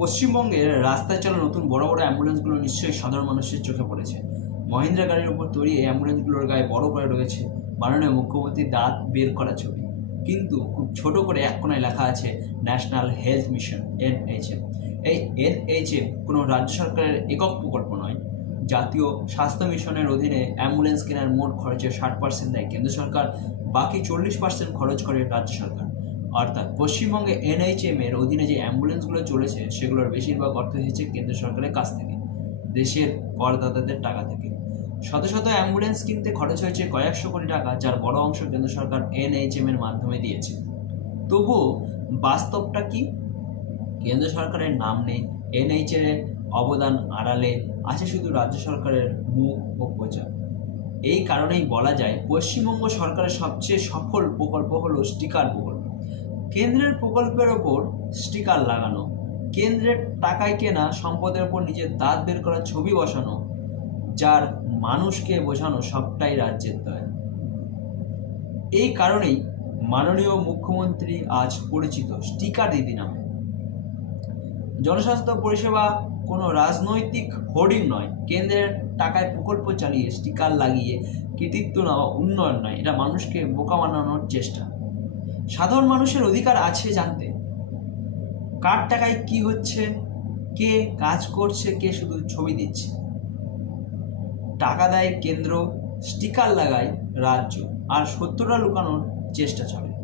পশ্চিমবঙ্গের রাস্তায় চলা নতুন বড় বড় অ্যাম্বুলেন্সগুলো নিশ্চয়ই সাধারণ মানুষের চোখে পড়েছে। মহিন্দ্রা গাড়ির উপর তৈরি এই অ্যাম্বুলেন্সগুলোর গায়ে বড় করে রয়েছে মাননীয় মুখ্যমন্ত্রীর দাঁত বের করা ছবি। কিন্তু খুব ছোট করে এক কোনায় লেখা আছে ন্যাশনাল হেলথ মিশন এনএইচএম এই এনএইচএম কোনো রাজ্য সরকারের একক প্রকল্প নয়। জাতীয় স্বাস্থ্য মিশনের অধীনে অ্যাম্বুলেন্স কেনার মোট খরচের ষাট পার্সেন্ট দেয় কেন্দ্র সরকার, বাকি চল্লিশ পার্সেন্ট খরচ করে রাজ্য সরকার। অর্থাৎ পশ্চিমবঙ্গে এনএইচএম এর অধীনে যে অ্যাম্বুলেন্সগুলো চলেছে, সেগুলোর বেশিরভাগ অর্থ এসেছে কেন্দ্র সরকারের কাছ থেকে, দেশের করদাতাদের টাকা থেকে। শত শত অ্যাম্বুলেন্স কিনতে খরচ হয়েছে কয়েকশো কোটি টাকা, যার বড় অংশ কেন্দ্র সরকার এনএইচএম এর মাধ্যমে দিয়েছে। তবুও বাস্তবটা কি? কেন্দ্র সরকারের নাম নেই, এনএইচএর অবদান আড়ালে আছে শুধু রাজ্য সরকারের মুখ ও প্রচার এই কারণেই বলা যায়, পশ্চিমবঙ্গ সরকারের সবচেয়ে সফল প্রকল্প হলো স্টিকার প্রকল্প। কেন্দ্রের প্রকল্পের ওপর স্টিকার লাগানো, কেন্দ্রের টাকায় কেনা সম্পদের ওপর নিজের দাঁত বের করা ছবি বসানো, যার মানুষকে বোঝানো সবটাই রাজ্যের দায়। এই কারণেই মাননীয় মুখ্যমন্ত্রী আজ পরিচিত স্টিকার দিদি নামে। জনস্বাস্থ্য পরিষেবা কোনো রাজনৈতিক হোর্ডিং নয়, কেন্দ্রের টাকায় প্রকল্প চালিয়ে স্টিকার লাগিয়ে কৃতিত্ব নেওয়া উন্নয়ন নয়, এটা মানুষকে বোকা বানানোর চেষ্টা। সাধারণ মানুষের অধিকার আছে জানতে। কার টাকায় কি হচ্ছে, কে কাজ করছে, কে শুধু ছবি দিচ্ছে। টাকা দেয় কেন্দ্র, স্টিকার লাগায় রাজ্য, আর সত্যটা লুকানোর চেষ্টা চলে।